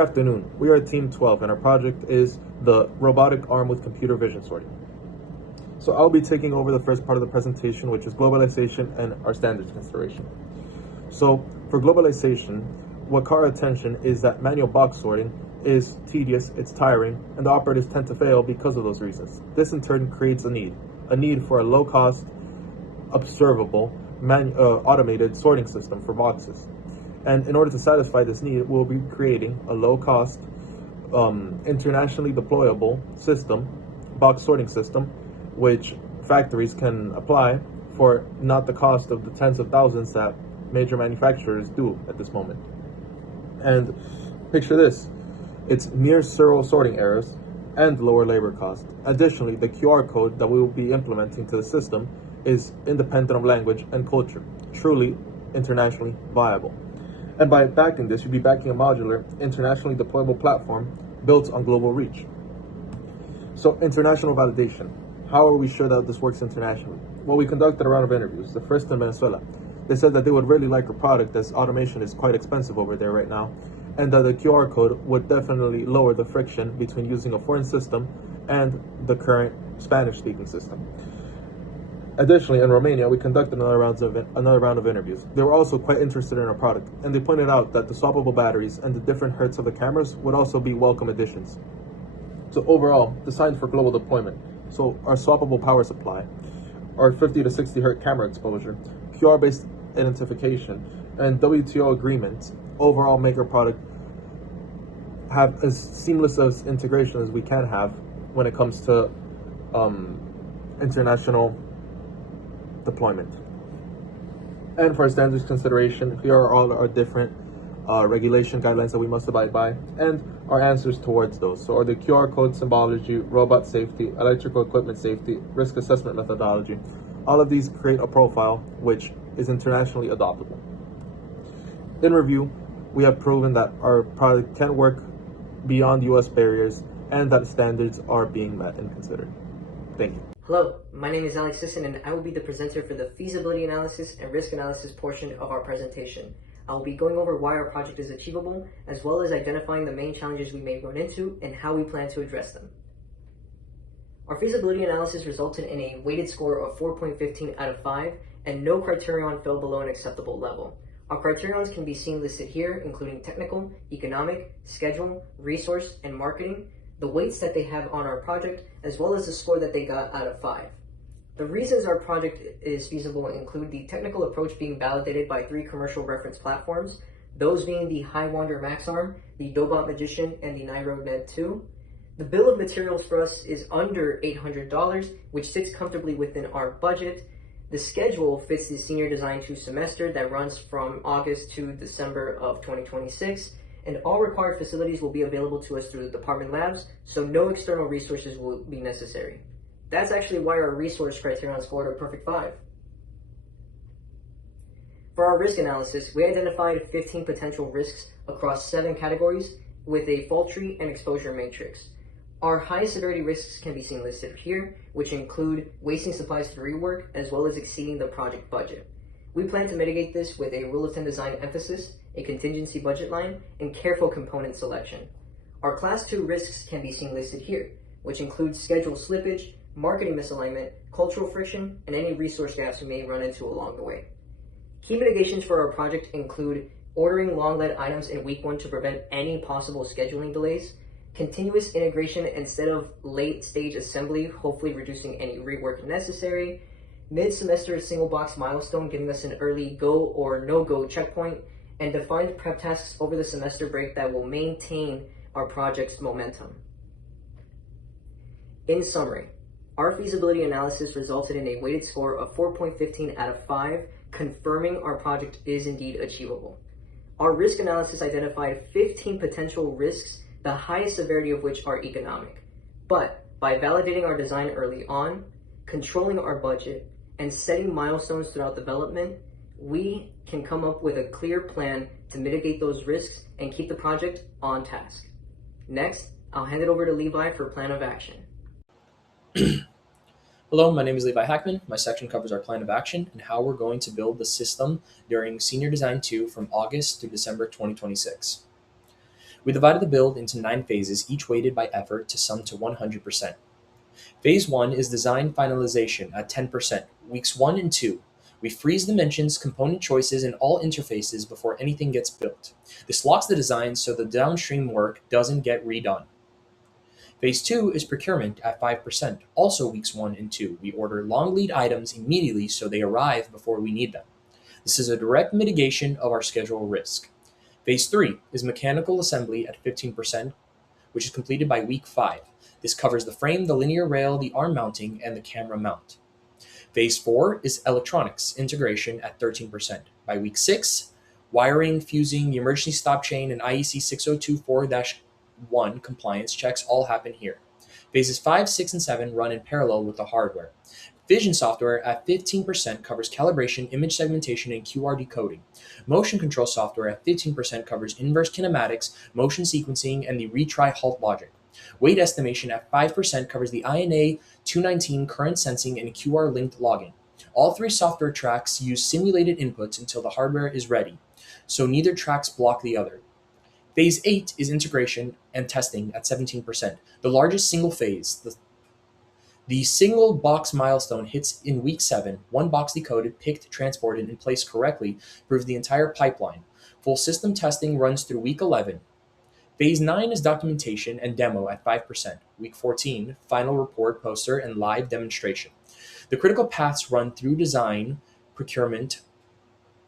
Good afternoon. We are Team 12 and our project is the robotic arm with computer vision sorting. So I'll be taking over the first part of the presentation, which is globalization and our standards consideration. So for globalization, what caught our attention is that manual box sorting is tedious, it's tiring, and the operators tend to fail because of those reasons. This in turn creates a need for a low-cost, observable, automated sorting system for boxes. And in order to satisfy this need, we'll be creating a low-cost, internationally deployable system, box sorting system, which factories can apply for not the cost of the tens of thousands that major manufacturers do at this moment. And picture this, it's near zero sorting errors and lower labor cost. Additionally, the QR code that we will be implementing to the system is independent of language and culture, truly internationally viable. And by backing this, you'll be backing a modular, internationally deployable platform built on global reach. So international validation. How are we sure that this works internationally? Well, we conducted a round of interviews, the first in Venezuela. They said that they would really like our product as automation is quite expensive over there right now, and that the QR code would definitely lower the friction between using a foreign system and the current Spanish-speaking system. Additionally, in Romania, we conducted another round of interviews. They were also quite interested in our product, and they pointed out that the swappable batteries and the different hertz of the cameras would also be welcome additions. So overall, designed for global deployment. So our swappable power supply, our 50 to 60 hertz camera exposure, QR-based identification, and WTO agreements overall make our product have as seamless as integration as we can have when it comes to international deployment. And for our standards consideration, here are all our different regulation guidelines that we must abide by and our answers towards those. So are the QR code symbology, robot safety, electrical equipment safety, risk assessment methodology. All of these create a profile which is internationally adoptable. In review, we have proven that our product can work beyond US barriers and that standards are being met and considered. Thank you. Hello, my name is Alex Sisson and I will be the presenter for the feasibility analysis and risk analysis portion of our presentation. I will be going over why our project is achievable, as well as identifying the main challenges we may run into and how we plan to address them. Our feasibility analysis resulted in a weighted score of 4.15 out of 5, and no criterion fell below an acceptable level. Our criterions can be seen listed here, including technical, economic, schedule, resource, and marketing, the weights that they have on our project, as well as the score that they got out of 5. The reasons our project is feasible include the technical approach being validated by 3 commercial reference platforms, those being the HiWander MaxArm, the Dobot Magician, and the NiRoadNet 2. The bill of materials for us is under $800, which sits comfortably within our budget. The schedule fits the Senior Design 2 semester that runs from August to December of 2026, and all required facilities will be available to us through the department labs, so no external resources will be necessary. That's actually why our resource criterion scored a perfect 5. For our risk analysis, we identified 15 potential risks across 7 categories with a fault tree and exposure matrix. Our highest severity risks can be seen listed here, which include wasting supplies for rework as well as exceeding the project budget. We plan to mitigate this with a rule of 10 design emphasis, a contingency budget line, and careful component selection. Our class 2 risks can be seen listed here, which includes schedule slippage, marketing misalignment, cultural friction, and any resource gaps we may run into along the way. Key mitigations for our project include ordering long lead items in week 1 to prevent any possible scheduling delays, continuous integration instead of late stage assembly, hopefully reducing any rework necessary, mid-semester single box milestone giving us an early go or no-go checkpoint, and defined prep tasks over the semester break that will maintain our project's momentum. In summary, our feasibility analysis resulted in a weighted score of 4.15 out of 5, confirming our project is indeed achievable. Our risk analysis identified 15 potential risks, the highest severity of which are economic. But by validating our design early on, controlling our budget, and setting milestones throughout development, we can come up with a clear plan to mitigate those risks and keep the project on task. Next, I'll hand it over to Levi for plan of action. Hello, my name is Levi Hackman. My section covers our plan of action and how we're going to build the system during Senior Design 2 from August to December 2026. We divided the build into 9 phases, each weighted by effort to sum to 100%. Phase 1 is design finalization at 10%, weeks 1 and 2. We freeze dimensions, component choices, and all interfaces before anything gets built. This locks the design so the downstream work doesn't get redone. Phase 2 is procurement at 5%, also weeks 1 and 2. We order long lead items immediately so they arrive before we need them. This is a direct mitigation of our schedule risk. Phase 3 is mechanical assembly at 15%, which is completed by week 5. This covers the frame, the linear rail, the arm mounting, and the camera mount. Phase 4 is electronics integration at 13%. By week 6, wiring, fusing, the emergency stop chain, and IEC 6024-1 compliance checks all happen here. Phases 5, 6, and 7 run in parallel with the hardware. Vision software at 15% covers calibration, image segmentation, and QR decoding. Motion control software at 15% covers inverse kinematics, motion sequencing, and the retry halt logic. Weight estimation at 5% covers the INA 219 current sensing and QR linked logging. All 3 software tracks use simulated inputs until the hardware is ready, so neither tracks block the other. Phase 8 is integration and testing at 17%, the largest single phase. The single box milestone hits in week 7. 1 box decoded, picked, transported, and placed correctly proves the entire pipeline. Full system testing runs through week 11. Phase 9 is documentation and demo at 5%. Week 14, final report, poster, and live demonstration. The critical paths run through design, procurement,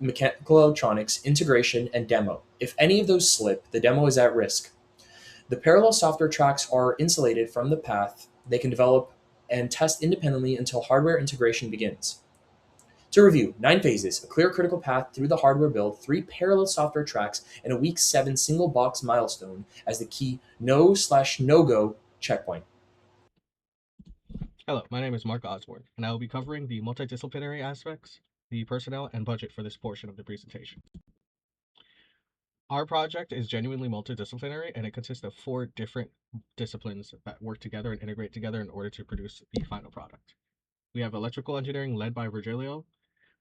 mechanical electronics, integration, and demo. If any of those slip, the demo is at risk. The parallel software tracks are insulated from the path. They can develop and test independently until hardware integration begins. To review, 9 phases, a clear critical path through the hardware build, 3 parallel software tracks, and a week 7 single box milestone as the key no/no-go checkpoint. Hello, my name is Mark Osborne, and I will be covering the multidisciplinary aspects, the personnel, and budget for this portion of the presentation. Our project is genuinely multidisciplinary, and it consists of 4 different disciplines that work together and integrate together in order to produce the final product. We have electrical engineering led by Virgilio,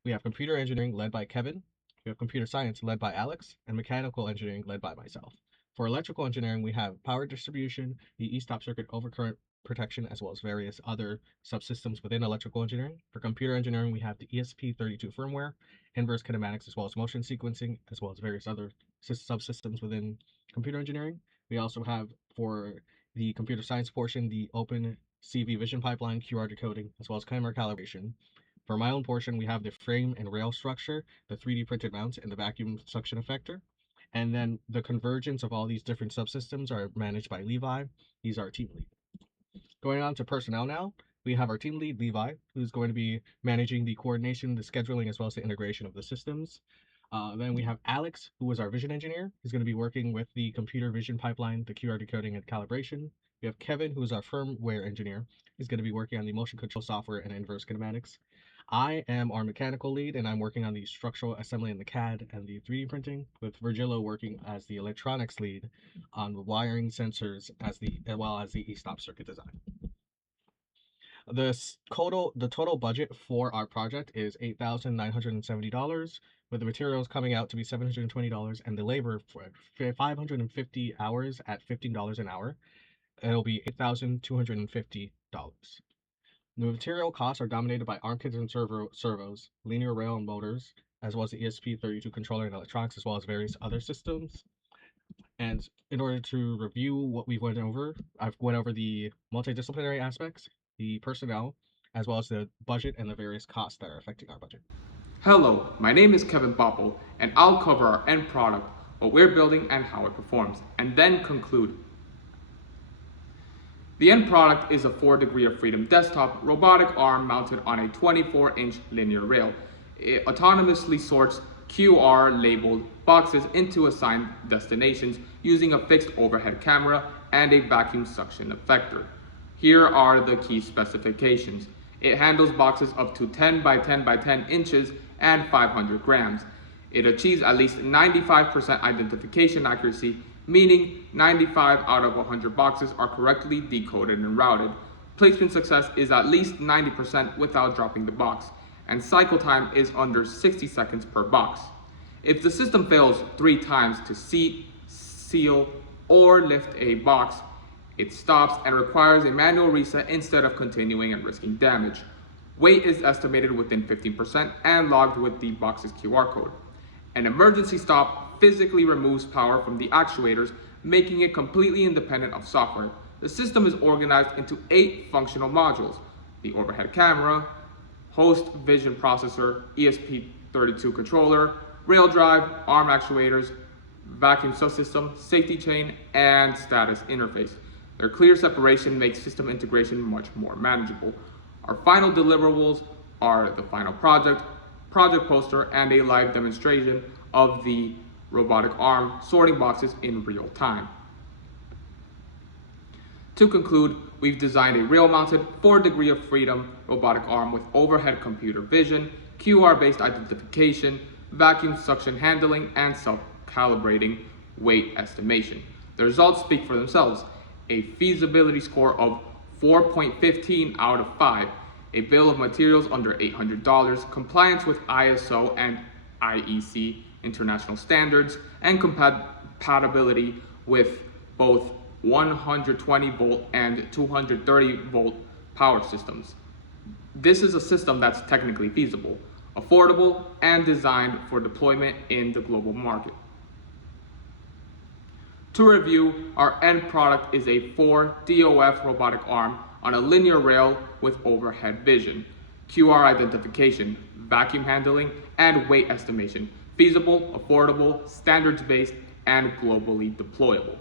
we have computer engineering led by Kevin, we have computer science led by Alex, and mechanical engineering led by myself. For electrical engineering, we have power distribution, the e-stop circuit overcurrent protection, as well as various other subsystems within electrical engineering. For computer engineering, we have the ESP32 firmware, inverse kinematics, as well as motion sequencing, as well as various other subsystems within computer engineering. We also have, for the computer science portion, the open CV vision pipeline, QR decoding, as well as camera calibration. For my own portion, we have the frame and rail structure, the 3D printed mounts, and the vacuum suction effector. And then the convergence of all these different subsystems are managed by Levi. He's our team lead. Going on to personnel now, we have our team lead, Levi, who's going to be managing the coordination, the scheduling, as well as the integration of the systems. Then we have Alex, who is our vision engineer. He's going to be working with the computer vision pipeline, the QR decoding, and calibration. We have Kevin, who is our firmware engineer. He's going to be working on the motion control software and inverse kinematics. I am our mechanical lead, and I'm working on the structural assembly in the CAD and the 3D printing, with Virgilio working as the electronics lead on the wiring sensors as well as the e-stop circuit design. The total budget for our project is $8,970, with the materials coming out to be $720 and the labor for 550 hours at $15 an hour. It'll be $8,250. The material costs are dominated by arm kits and servos, linear rail and motors, as well as the ESP32 controller and electronics, as well as various other systems. And in order to review what we went over, I've went over the multidisciplinary aspects, the personnel, as well as the budget and the various costs that are affecting our budget. Hello, my name is Kevin Poppel, and I'll cover our end product, what we're building and how it performs, and then conclude. The end product is a 4-degree of freedom desktop robotic arm mounted on a 24-inch linear rail. It autonomously sorts QR labeled boxes into assigned destinations using a fixed overhead camera and a vacuum suction effector. Here are the key specifications. It handles boxes up to 10 by 10 by 10 inches and 500 grams. It achieves at least 95% identification accuracy, meaning 95 out of 100 boxes are correctly decoded and routed. Placement success is at least 90% without dropping the box, and cycle time is under 60 seconds per box. If the system fails 3 times to seat, seal, or lift a box, it stops and requires a manual reset instead of continuing and risking damage. Weight is estimated within 15% and logged with the box's QR code. An emergency stop physically removes power from the actuators, making it completely independent of software. The system is organized into 8 functional modules: the overhead camera, host vision processor, ESP32 controller, rail drive, arm actuators, vacuum subsystem, safety chain, and status interface. Their clear separation makes system integration much more manageable. Our final deliverables are the final project poster, and a live demonstration of the robotic arm sorting boxes in real time. To conclude, we've designed a rail-mounted 4-degree of freedom robotic arm with overhead computer vision, QR-based identification, vacuum suction handling, and self-calibrating weight estimation. The results speak for themselves. A feasibility score of 4.15 out of 5, a bill of materials under $800, compliance with ISO and IEC international standards, and compatibility with both 120 volt and 230 volt power systems. This is a system that's technically feasible, affordable, and designed for deployment in the global market. To review, our end product is a 4DOF robotic arm on a linear rail with overhead vision, QR identification, vacuum handling, and weight estimation. Feasible, affordable, standards-based, and globally deployable.